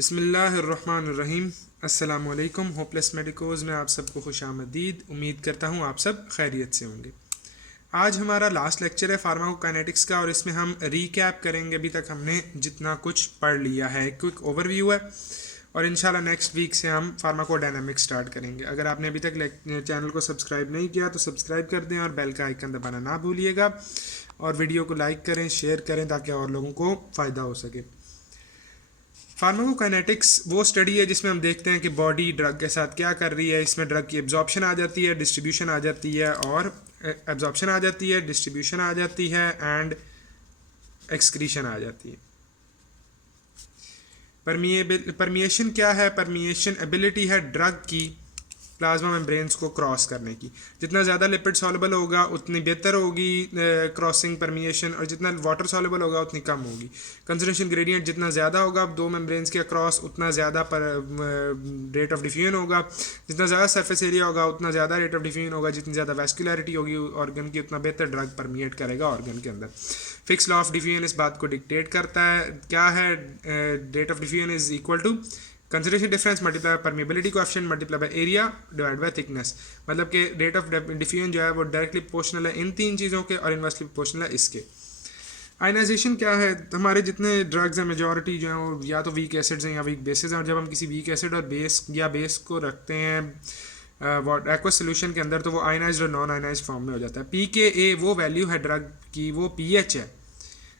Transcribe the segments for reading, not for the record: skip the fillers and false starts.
बिस्मिल्लाहिर्रहमानिर्रहीम। अस्सलामुअलैकुम। होपलेस मेडिकोज़ में आप सबको खुश आमदीद। उम्मीद करता हूँ आप सब खैरियत से होंगे। आज हमारा लास्ट लेक्चर है फार्माकोकाइनेटिक्स का और इसमें हम रीकैप करेंगे। अभी तक हमने जितना कुछ पढ़ लिया है, क्विक ओवरव्यू है और इंशाल्लाह नेक्स्ट वीक से हम फार्माकोडायनामिक्स स्टार्ट करेंगे। अगर आपने अभी तक चैनल को सब्सक्राइब नहीं किया तो सब्सक्राइब कर दें और बेल का आइकन दबाना ना भूलिएगा और वीडियो को लाइक करें, शेयर करें ताकि और लोगों को फ़ायदा हो सके। फार्माकोकाइनेटिक्स वो स्टडी है जिसमें हम देखते हैं कि बॉडी ड्रग के साथ क्या कर रही है। इसमें ड्रग की एब्जॉर्प्शन आ जाती है, डिस्ट्रीब्यूशन आ जाती है और एब्जॉर्प्शन आ जाती है, डिस्ट्रीब्यूशन आ जाती है एंड एक्सक्रीशन आ जाती है। परमिएशन क्या है? परमिएशन एबिलिटी है ड्रग की प्लाज्मा मेम्ब्रेन्स को क्रॉस करने की। जितना ज़्यादा लिपिड सॉल्युबल होगा उतनी बेहतर होगी क्रॉसिंग परमिएशन, और जितना वाटर सॉल्युबल होगा उतनी कम होगी। कंसंट्रेशन ग्रेडियंट जितना ज़्यादा होगा दो मेम्ब्रेन्स के अक्रॉस उतना ज़्यादा रेट ऑफ डिफ्यूजन होगा। जितना ज़्यादा सरफेस एरिया होगा उतना ज़्यादा रेट ऑफ डिफ्यूजन होगा। जितनी ज़्यादा वैस्कुलरिटी होगी ऑर्गन की उतना बेहतर ड्रग परमिएट करेगा ऑर्गन के अंदर। फिक्स लॉ ऑफ डिफ्यूजन इस बात को डिक्टेट करता है। क्या है? Rate of diffusion is equal to concentration difference multiply permeability coefficient multiply by area divide by thickness. मतलब कि रेट ऑफ डिफ्यूजन जो है वो डायरेक्टली प्रोपोर्शनल है इन तीन चीज़ों के और इनवर्सली प्रोपोर्शनल है इसके। आयनाइजेशन क्या है? हमारे जितने ड्रग्स हैं मेजॉरिटी जो है वो या तो वीक एसिड्स हैं या वीक बेसिस हैं, और जब हम किसी वीक एसिड और बेस को रखते हैं एक्वस सोल्यूशन के अंदर तो वो आयनाइज्ड और नॉन आयनाइज्ड फॉर्म में हो जाता है। pKa वो वैल्यू है ड्रग की, वो pH है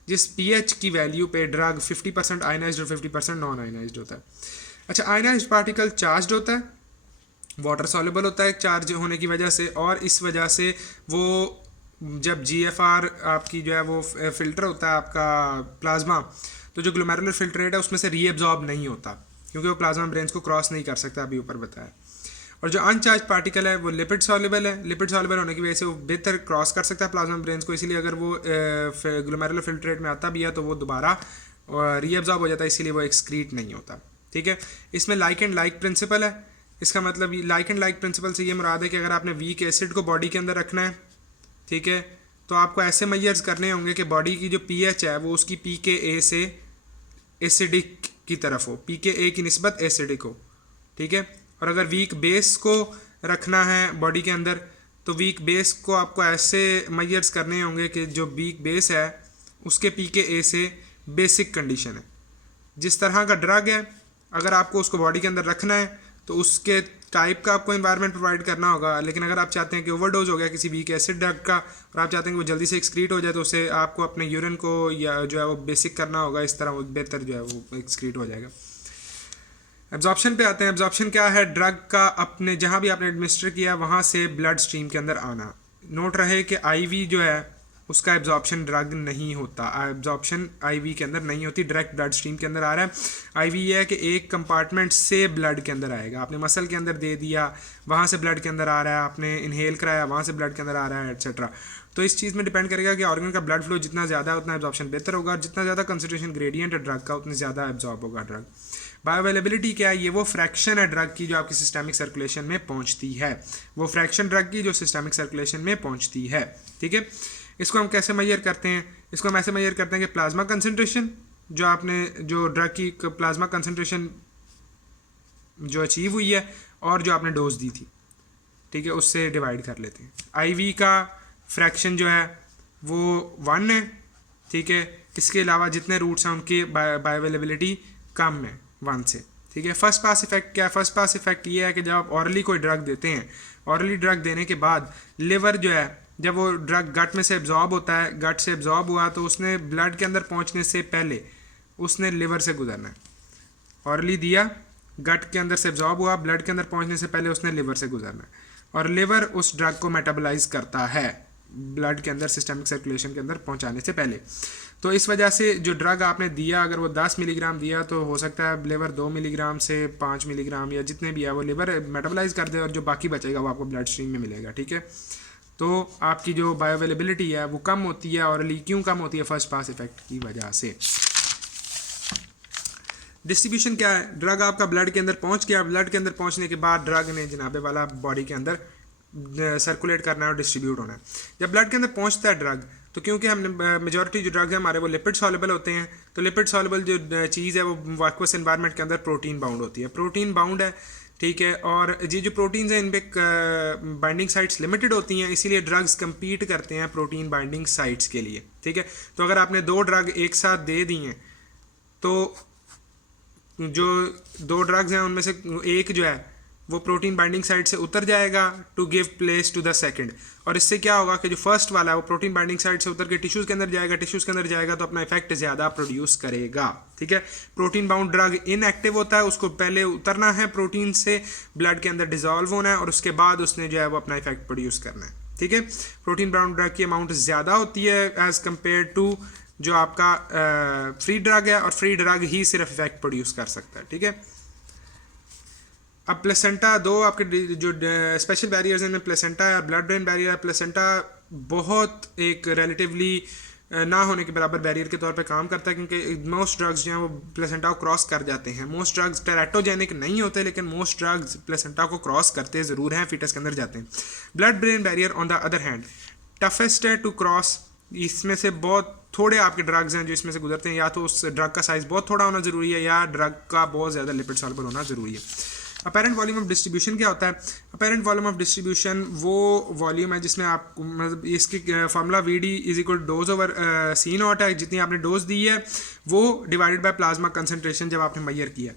जिस pH की वैल्यू पे ड्रग 50% आयनाइज्ड और 50% नॉन आयनाइज्ड होता है। अच्छा, आयनाइज्ड पार्टिकल चार्ज्ड होता है, वाटर सॉल्युबल होता है चार्ज होने की वजह से, और इस वजह से वो जब GFR आपकी जो है वो फिल्टर होता है आपका प्लाज्मा, तो जो ग्लोमेरुलर फिल्ट्रेट है उसमें से रीएब्जॉर्ब नहीं होता क्योंकि वो प्लाज्मा ब्रेन्स को क्रॉस नहीं कर सकता, अभी ऊपर बताया। और जो अनचार्ज पार्टिकल है वो लिपिड सॉल्युबल है। लिपिड सॉल्युबल होने की वजह से वो बेहतर क्रॉस कर सकता है प्लाज्मा ब्रेन्स को, इसीलिए अगर वो ग्लोमेरुलर फिल्ट्रेट में आता भी है तो वो दोबारा रीएब्जॉर्ब हो जाता है, इसीलिए वो एक्सक्रीट नहीं होता। ठीक है, इसमें लाइक एंड लाइक प्रिंसिपल है। इसका मतलब लाइक एंड लाइक प्रिंसिपल से ये मुराद है कि अगर आपने वीक एसिड को बॉडी के अंदर रखना है, ठीक है, तो आपको ऐसे मेजर्स करने होंगे कि बॉडी की जो pH है वो उसकी pKa से एसिडिक की तरफ हो, pKa की निस्बत एसिडिक हो। ठीक है, और अगर वीक बेस को रखना है बॉडी के अंदर तो वीक बेस को आपको ऐसे मेजर्स करने होंगे कि जो वीक बेस है उसके pKa से बेसिक कंडीशन है। जिस तरह का ड्रग है अगर आपको उसको बॉडी के अंदर रखना है तो उसके टाइप का आपको एनवायरनमेंट प्रोवाइड करना होगा। लेकिन अगर आप चाहते हैं कि ओवरडोज हो गया किसी वीक एसिड ड्रग का और आप चाहते हैं कि वो जल्दी से एक्सक्रीट हो जाए तो उसे आपको अपने यूरिन को या जो है वो बेसिक करना होगा, इस तरह वो बेहतर जो है वो एक्सक्रीट हो जाएगा। एब्जॉर्प्शन पे आते हैं। एब्जॉर्प्शन क्या है? ड्रग का अपने जहाँ भी आपने एडमिनिस्टर किया वहाँ से ब्लड स्ट्रीम के अंदर आना। नोट रहे कि IV जो है उसका एब्जॉर्प्शन ड्रग नहीं होता, एब्जॉर्प्शन IV के अंदर नहीं होती, डायरेक्ट ब्लड स्ट्रीम के अंदर आ रहा है। IV ये है कि एक कंपार्टमेंट से ब्लड के अंदर आएगा, आपने मसल के अंदर दे दिया वहाँ से ब्लड के अंदर आ रहा है, आपने इनहेल कराया वहाँ से ब्लड के अंदर आ रहा है, एटसेट्रा। तो इस चीज़ में डिपेंड करेगा कि ऑर्गन का ब्लड फ्लो जितना ज़्यादा है उतना एब्जॉर्प्शन बेहतर होगा, और जितना ज़्यादा कंसंट्रेशन ग्रेडियंट है ड्रग का उतनी ज़्यादा एब्जॉर्ब होगा ड्रग। बायोअवेलेबिलिटी क्या है? ये वो फ्रैक्शन है ड्रग की जो आपकी सिस्टमिक सर्कुलेशन में पहुँचती है, वो फ्रैक्शन ड्रग की जो सिस्टमिक सर्कुलेशन में पहुँचती है। ठीक है, इसको हम कैसे मेजर करते हैं? इसको हम ऐसे मेजर करते हैं कि प्लाज्मा कंसंट्रेशन जो आपने जो ड्रग की प्लाज्मा कंसंट्रेशन जो अचीव हुई है और जो आपने डोज दी थी, ठीक है, उससे डिवाइड कर लेते हैं। IV का फ्रैक्शन जो है वो 1 है। ठीक है, इसके अलावा जितने रूट्स हैं उनकी बायोअवेलेबिलिटी कम है 1 से। ठीक है, फर्स्ट पास इफेक्ट क्या है? फर्स्ट पास इफेक्ट ये है कि जब आप ऑरली कोई ड्रग देते हैं, ऑरली ड्रग देने के बाद लिवर जो है जब वो ड्रग गट में से एब्जॉर्ब होता है, गट से एब्जॉर्ब हुआ तो उसने ब्लड के अंदर पहुंचने से पहले उसने लिवर से गुजरना है। ऑरली दिया, गट के अंदर से एब्जॉर्ब हुआ, ब्लड के अंदर पहुंचने से पहले उसने लिवर से गुजरना है, और लिवर उस ड्रग को मेटाबोलाइज करता है ब्लड के अंदर सिस्टमिक सर्कुलेशन के अंदर पहुंचाने से पहले। तो इस वजह से जो ड्रग आपने दिया, अगर वो 10 मिलीग्राम दिया तो हो सकता है लिवर 2 मिलीग्राम से 5 मिलीग्राम या जितने भी है वो लिवर मेटाबोलाइज कर दे, और जो बाकी बचेगा वो आपको ब्लड स्ट्रीम में मिलेगा। ठीक है, तो आपकी जो बायोअवेलेबिलिटी है वो कम होती है, और क्यों कम होती है? फर्स्ट पास इफेक्ट की वजह से। डिस्ट्रीब्यूशन क्या है? ड्रग आपका ब्लड के अंदर पहुंच गया, ब्लड के अंदर पहुंचने के बाद ड्रग ने जनाबे वाला बॉडी के अंदर सर्कुलेट करना है और डिस्ट्रीब्यूट होना है। जब ब्लड के अंदर पहुंचता है ड्रग, तो क्योंकि हमने मेजॉरिटी जो ड्रग्स हैं हमारे वो लिपिड सॉल्युबल होते हैं, तो लिपिड सॉल्युबल जो चीज़ है वो वाक्वस एनवायरनमेंट के अंदर प्रोटीन बाउंड होती है, प्रोटीन बाउंड है, ठीक है। और ये जो प्रोटीन्स हैं इन पे बाइंडिंग साइट्स लिमिटेड होती हैं, इसीलिए ड्रग्स compete करते हैं प्रोटीन बाइंडिंग साइट्स के लिए, ठीक है। तो अगर आपने 2 ड्रग एक साथ दे दी हैं तो जो 2 ड्रग्स हैं उनमें से एक जो है वो प्रोटीन बाइंडिंग साइट से उतर जाएगा to give place to the second, और इससे क्या होगा कि जो फर्स्ट वाला है वो प्रोटीन बाइंडिंग साइट से उतर के टिश्यूज़ के अंदर जाएगा, टिश्यूज़ के अंदर जाएगा तो अपना इफेक्ट ज़्यादा प्रोड्यूस करेगा, ठीक है। प्रोटीन बाउंड ड्रग इनएक्टिव होता है, उसको पहले उतरना है प्रोटीन से, ब्लड के अंदर डिजॉल्व होना है और उसके बाद उसने जो है वो अपना इफेक्ट प्रोड्यूस करना है, ठीक है। प्रोटीन बाउंड ड्रग की अमाउंट ज़्यादा होती है एज कम्पेयर टू जो आपका फ्री ड्रग है, और फ्री ड्रग ही सिर्फ इफेक्ट प्रोड्यूस कर सकता है, ठीक है। अब प्लेसेंटा 2 आपके जो स्पेशल बैरियर्स हैं, प्लेसेंटा है, ब्लड ब्रेन बैरियर है। प्लेसेंटा बहुत एक रिलेटिवली ना होने के बराबर बैरियर के तौर पे काम करता है, क्योंकि मोस्ट ड्रग्स जो हैं वो प्लेसेंटा को क्रॉस कर जाते हैं। मोस्ट ड्रग्स टेराटोजेनिक नहीं होते, लेकिन मोस्ट ड्रग्स प्लेसेंटा को क्रॉस करते ज़रूर हैं, फीटस के अंदर जाते हैं। Blood brain barrier on the other hand toughest है टू क्रॉस, इसमें से बहुत थोड़े आपके ड्रग्स हैं जो इसमें से गुजरते हैं, या तो उस ड्रग का साइज़ बहुत थोड़ा होना ज़रूरी है या ड्रग का बहुत ज़्यादा लिपिड सॉल्युबल होना ज़रूरी है। अपेरेंट वॉल्यूम ऑफ डिस्ट्रीब्यूशन क्या होता है? अपेरेंट वॉल्यूम ऑफ डिस्ट्रीब्यूशन वो वॉल्यूम है जिसमें आप मतलब इसकी formula V D is equal dose over C not है, जितनी आपने डोज दी है वो डिवाइडेड बाय प्लाज्मा कंसनट्रेशन जब आपने मैयर किया।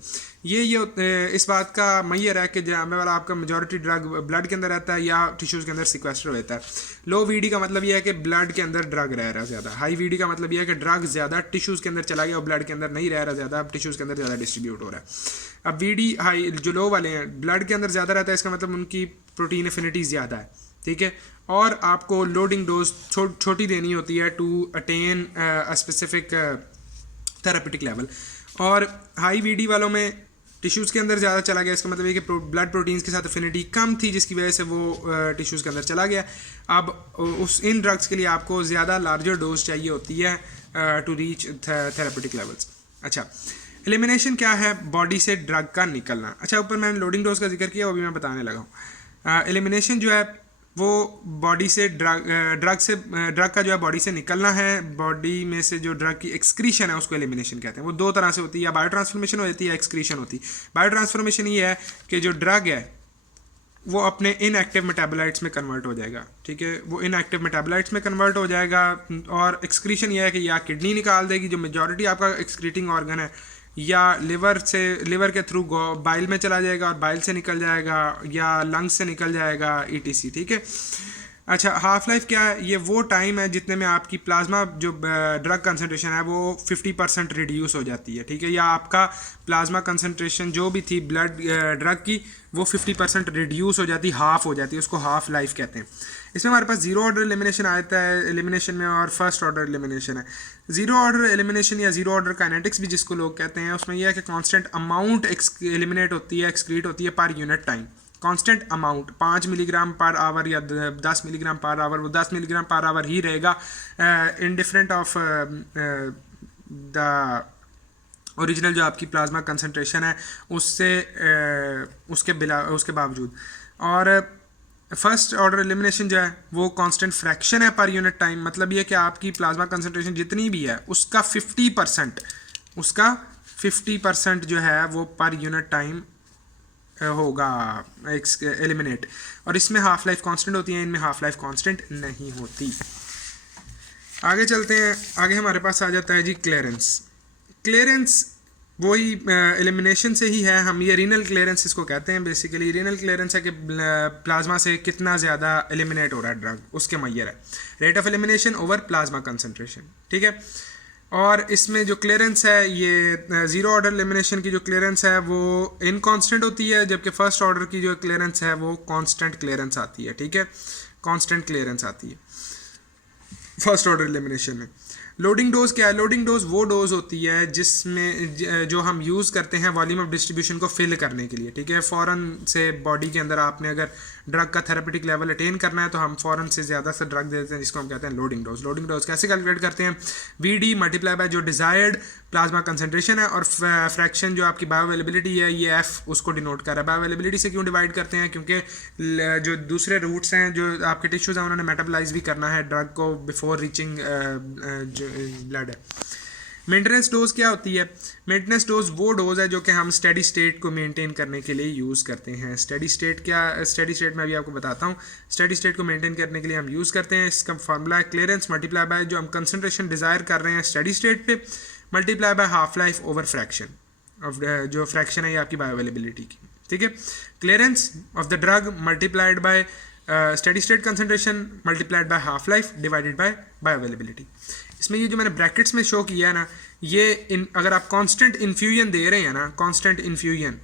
ये इस बात का मैयर है कि जाने वाला आपका मेजॉरिटी ड्रग ब्लड के अंदर रहता है या टिश्यूज़ के अंदर सिक्वेस्टर रहता है। लो वी डी का मतलब ये है कि ब्लड के अंदर ड्रग रह रहा है ज़्यादा। हाई वी डी का मतलब ये है कि ड्रग ज़्यादा टिश्यूज़ के अंदर चला गया और ब्लड के अंदर नहीं रह रहा ज़्यादा, अब टिश्यूज़ के अंदर ज़्यादा डिस्ट्रीब्यूट हो रहा है। अब वी डी हाई जो लो वाले हैं ब्लड के अंदर ज़्यादा रहता है, इसका मतलब उनकी प्रोटीन एफिनिटी ज़्यादा है, ठीक है। और आपको लोडिंग डोज छोटी देनी होती है to attain a specific therapeutic level. और हाई वी डी वालों में टिश्यूज़ के अंदर ज़्यादा चला गया, इसका मतलब ये कि ब्लड प्रोटीन्स के साथ एफिनिटी कम थी जिसकी वजह से वो टिश्यूज़ के अंदर चला गया। अब इन ड्रग्स के लिए आपको ज़्यादा लार्जर डोज चाहिए होती है टू रीच थेरापेटिक लेवल्स। अच्छा, एलिमिनेशन क्या है? बॉडी से ड्रग का निकलना। अच्छा, ऊपर मैंने लोडिंग डोज का जिक्र किया, वो भी मैं बताने लगा हूँ। एलिमिनेशन जो है वो बॉडी से ड्रग का जो है बॉडी से निकलना है। बॉडी में से जो ड्रग की एक्सक्रीशन है उसको एलिमिनेशन कहते हैं। वो 2 तरह से होती है, या बायो ट्रांसफॉर्मेशन हो जाती है या एक्सक्रीशन होती है। बायो ट्रांसफॉर्मेशन ये है कि जो ड्रग है वो अपने इनएक्टिव मेटाबोलाइट्स में कन्वर्ट हो जाएगा, ठीक है, वो इनएक्टिव मेटाबोलाइट्स में कन्वर्ट हो जाएगा। और एक्सक्रीशन ये है कि या किडनी निकाल देगी जो मेजॉरिटी आपका एक्सक्रीटिंग ऑर्गन है, या लिवर के थ्रू बाइल में चला जाएगा और बाइल से निकल जाएगा, या लंग्स से निकल जाएगा, ETC, ठीक है। अच्छा, हाफ लाइफ क्या है? ये वो टाइम है जितने में आपकी प्लाज्मा जो ड्रग कंसनट्रेशन है वो 50% रिड्यूस हो जाती है, ठीक है, या आपका प्लाज्मा कंसनट्रेशन जो भी थी ब्लड ड्रग की वो 50% रिड्यूस हो जाती, हाफ हो जाती है, उसको हाफ लाइफ कहते हैं। इसमें हमारे पास जीरो ऑर्डर एलिमिनेशन आता है एलिमिनेशन में, और फर्स्ट ऑर्डर एलिमिनेशन है। जीरो ऑर्डर एलिमिनेशन या जीरो ऑर्डर काइनेटिक्स भी जिसको लोग कहते हैं, उसमें यह है कि कांस्टेंट अमाउंट एलिमिनेट होती है, एक्सक्रीट होती है per unit time. Constant amount 5 milligram per hour या 10 मिलीग्राम पर आवर, वो 10 मिलीग्राम पर आवर ही रहेगा इनडिफरेंट ऑफ द ओरिजिनल जो आपकी प्लाज्मा कंसनट्रेशन है उससे उसके बावजूद। और फर्स्ट ऑर्डर एलिमिनेशन जो है वो कांस्टेंट फ्रैक्शन है पर यूनिट टाइम। मतलब ये कि आपकी प्लाज्मा कंसनट्रेशन जितनी भी है उसका 50% जो है वो पर यूनिट टाइम होगा एलिमिनेट। और इसमें हाफ लाइफ कांस्टेंट होती है, इनमें हाफ लाइफ कांस्टेंट नहीं होती। आगे चलते हैं, आगे हमारे पास आ जाता है जी क्लियरेंस वही एलिमिनेशन से ही है। हम ये रीनल क्लियरेंस इसको कहते हैं। बेसिकली रीनल क्लियरेंस है कि प्लाज्मा से कितना ज़्यादा एलिमिनेट हो रहा है ड्रग, उसके मैयर है rate of elimination over plasma concentration, ठीक है। और इसमें जो क्लियरेंस है ये जीरो ऑर्डर एलिमिनेशन की जो क्लियरेंस है वो इनकांस्टेंट होती है, जबकि फर्स्ट ऑर्डर की जो क्लियरेंस है वो कांस्टेंट क्लियरेंस आती है, ठीक है, कांस्टेंट क्लियरेंस आती है फर्स्ट ऑर्डर एलिमिनेशन में। लोडिंग डोज क्या है? लोडिंग डोज वो डोज होती है जिसमें जो हम यूज़ करते हैं वॉल्यूम ऑफ डिस्ट्रीब्यूशन को फिल करने के लिए, ठीक है। फ़ौरन से बॉडी के अंदर आपने अगर ड्रग का थेरेपेटिक लेवल अटेन करना है तो हम फ़ौरन से ज़्यादा से ड्रग दे देते हैं, जिसको हम कहते हैं लोडिंग डोज। लोडिंग डोज कैसे कैलकुलेट करते हैं? VD मल्टीप्लाई बाय जो डिज़ायर्ड प्लाज्मा कंसनट्रेशन है, और फ्रैक्शन जो आपकी बायो अवेलेबिलिटी है ये F उसको डिनोट कर रहा है। बायो अवेलेबिलिटी से क्यों डिवाइड करते हैं? क्योंकि जो दूसरे रूट्स हैं जो आपके टिश्यूज़ हैं उन्होंने मेटाबलाइज भी करना है ड्रग को बिफोर रीचिंग जो ब्लड है। मेंटेनेंस डोज क्या होती है? मेंटेनेंस डोज वो डोज है जो कि हम स्टेडी स्टेट को मेंटेन करने के लिए यूज़ करते हैं। स्टेडी स्टेट क्या? स्टेडी स्टेट मैं अभी आपको बताता हूँ। स्टेडी स्टेट को मेंटेन करने के लिए हम यूज़ करते हैं, इसका फार्मूला है क्लियरेंस मल्टीप्लाई बाय जो हम कंसनट्रेशन डिज़ायर कर रहे हैं स्टेडी स्टेट पे, multiply by half life over fraction of जो फ्रैक्शन है ये आपकी बायो अवेलेबिलिटी की, ठीक है। Clearance of the drug multiplied by steady state concentration multiplied by half life divided by bio availability. इसमें ये जो मैंने ब्रैकेट्स में शो किया है ना, ये अगर आप कांस्टेंट इन्फ्यूजन दे रहे हैं ना, कांस्टेंट इन्फ्यूजन,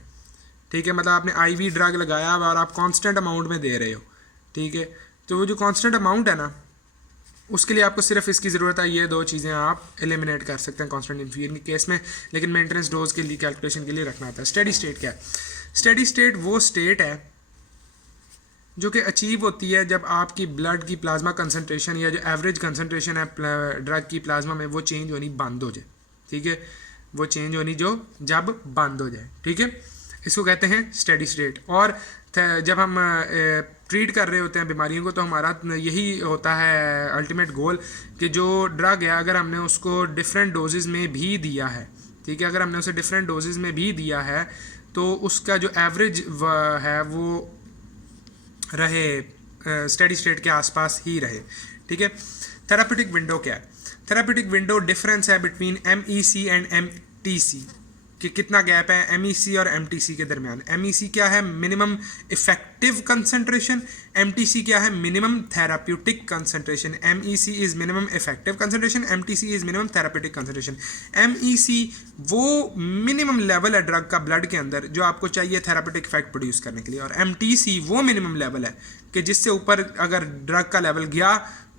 ठीक है, मतलब आपने IV ड्रग लगाया और आप कांस्टेंट अमाउंट में दे रहे हो, ठीक है, तो वो जो कांस्टेंट अमाउंट है ना उसके लिए आपको सिर्फ इसकी ज़रूरत है, ये दो चीज़ें आप एलिमिनेट कर सकते हैं कांस्टेंट इन्फ्यूजन के केस में, लेकिन मेंटेनेंस डोज के लिए कैलकुलेशन के लिए रखना होता है। स्टेडी स्टेट क्या है? स्टेडी स्टेट वो स्टेट है जो कि अचीव होती है जब आपकी ब्लड की प्लाज्मा कंसनट्रेशन या जो एवरेज कंसनट्रेशन है ड्रग की प्लाज्मा में वो चेंज होनी बंद हो जाए, ठीक है, वो चेंज होनी जो जब बंद हो जाए, ठीक है, इसको कहते हैं स्टेडी स्टेट। और जब हम ट्रीट कर रहे होते हैं बीमारियों को तो हमारा यही होता है अल्टीमेट गोल कि जो ड्रग है अगर हमने उसको डिफरेंट डोजेज़ में भी दिया है, ठीक है, अगर हमने उसे डिफरेंट डोजेज़ में भी दिया है तो उसका जो एवरेज है वो रहे स्टेडी स्टेट के आसपास ही रहे, ठीक है। थेरापेटिक विंडो क्या है? थेरापेटिक विंडो डिफरेंस है बिटवीन MEC एंड MTC कि कितना गैप है MEC और MTC के दरमियान। MEC क्या है? Minimum effective concentration. MTC क्या है? Minimum therapeutic concentration. MEC is minimum effective concentration, MTC is minimum therapeutic concentration. MEC वो मिनिमम लेवल है ड्रग का ब्लड के अंदर जो आपको चाहिए थेराप्यूटिक इफेक्ट प्रोड्यूस करने के लिए, और MTC वो मिनिमम लेवल है कि जिससे ऊपर अगर ड्रग का लेवल गया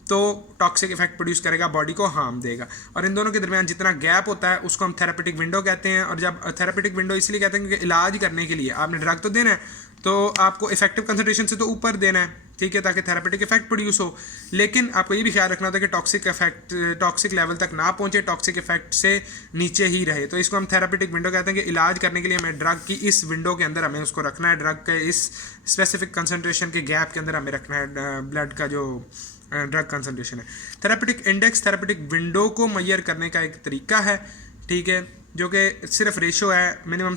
तो टॉक्सिक इफेक्ट प्रोड्यूस करेगा, बॉडी को हार्म देगा, और इन दोनों के दरमियान जितना गैप होता है उसको हम थेरापेटिक विंडो कहते हैं। और जब थेरापेटिक विंडो इसलिए कहते हैं क्योंकि इलाज करने के लिए आपने ड्रग तो देना है तो आपको इफेक्टिव कंसंट्रेशन से तो ऊपर देना है, ठीक है, ताकि थेरापेटिक इफेक्ट प्रोड्यूस हो, लेकिन आपको ये भी ख्याल रखना होता है कि टॉक्सिक लेवल तक ना पहुंचे, टॉक्सिक इफेक्ट से नीचे ही रहे। तो इसको हम थेरापेटिक विंडो कहते हैं कि इलाज करने के लिए हमें ड्रग की इस विंडो के अंदर हमें उसको रखना है, ड्रग के इस स्पेसिफिक कंसंट्रेशन के गैप के अंदर हमें रखना है ब्लड का जो ड्रग कंसंट्रेशन है। थेरापेटिक इंडेक्स थेरापेटिक विंडो को मेजर करने का एक तरीका है, ठीक है, जो कि सिर्फ रेशो है मिनिमम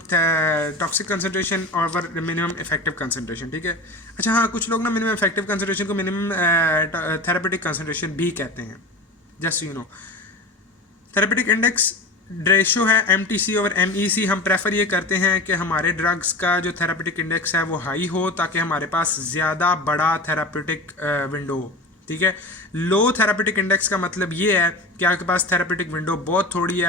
टॉक्सिक कंसंट्रेशन और मिनिमम इफेक्टिव कंसंट्रेशन, ठीक है। अच्छा हाँ, कुछ लोग ना मिनिमम इफेक्टिव कंसंट्रेशन को मिनिमम थेरापेटिक कंसंट्रेशन भी कहते हैं, just you know. Therapeutic index ratio है MTC और MEC। हम प्रेफर ये करते हैं कि हमारे ड्रग्स का जो थेरापेटिक इंडेक्स है वो हाई हो ताकि हमारे पास ज़्यादा बड़ा थेरापेटिक विंडो हो, ठीक है। लो थेरापेटिक इंडेक्स का मतलब ये है कि आपके पास थेरापेटिक विंडो बहुत थोड़ी है।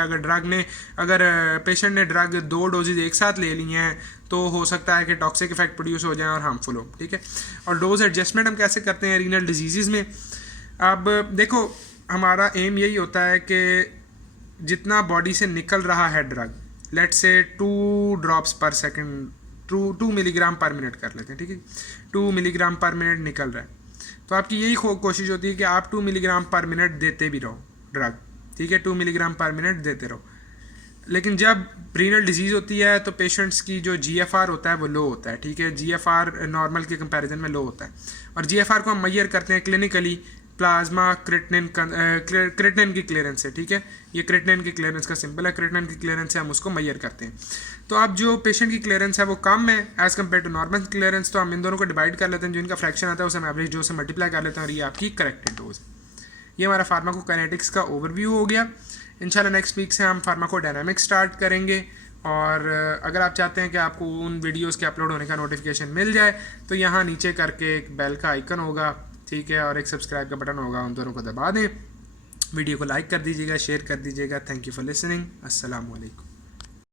अगर पेशेंट ने ड्रग 2 डोजेज एक साथ ले ली हैं तो हो सकता है कि टॉक्सिक इफेक्ट प्रोड्यूस हो जाए और हार्मफुल हो, ठीक है। और डोज एडजस्टमेंट हम कैसे करते हैं रीनल डिजीज़ में? अब देखो हमारा एम यही होता है कि जितना बॉडी से निकल रहा है ड्रग, लेट्स से 2 ड्रॉप्स पर सेकेंड, 2 मिलीग्राम पर मिनट कर लेते हैं, ठीक है, 2 मिलीग्राम पर मिनट निकल रहा है, तो आपकी यही कोशिश होती है कि आप 2 मिलीग्राम पर मिनट देते भी रहो ड्रग, ठीक है, 2 मिलीग्राम पर मिनट देते रहो। लेकिन जब रीनल डिजीज़ होती है तो पेशेंट्स की जो GFR होता है वो लो होता है, ठीक है, GFR नॉर्मल के कंपैरिजन में लो होता है, और GFR को हम मेजर करते हैं क्लिनिकली प्लाज्मा क्रिएटिनिन की क्लियरेंस से, ठीक है, ये क्रिएटिनिन की क्लियरेंस का सिंपल है, क्रिएटिनिन की क्लियरेंस से हम उसको मेजर करते हैं। तो अब जो पेशेंट की क्लियरेंस है वो कम है as compare to normal clearance, तो हम इन दोनों को डिवाइड कर लेते हैं, जो इनका फ्रैक्शन आता है उसे हम एवरेज डोज से मल्टीप्लाई कर लेते हैं और ये आपकी करेक्टेड डोज है। ये हमारा फार्माकोकाइनेटिक्स का ओवरव्यू हो गया। इंशाल्लाह नेक्स्ट वीक से हम फार्माकोडायनामिक्स स्टार्ट करेंगे, और अगर आप चाहते हैं कि आपको उन वीडियोज़ के अपलोड होने का नोटिफिकेशन मिल जाए तो यहाँ नीचे करके एक बेल का आइकन होगा, ठीक है, और एक सब्सक्राइब का बटन होगा, उन दोनों को दबा दें। वीडियो को लाइक कर दीजिएगा, शेयर कर दीजिएगा। Thank you for listening. अस्सलाम वालेकुम।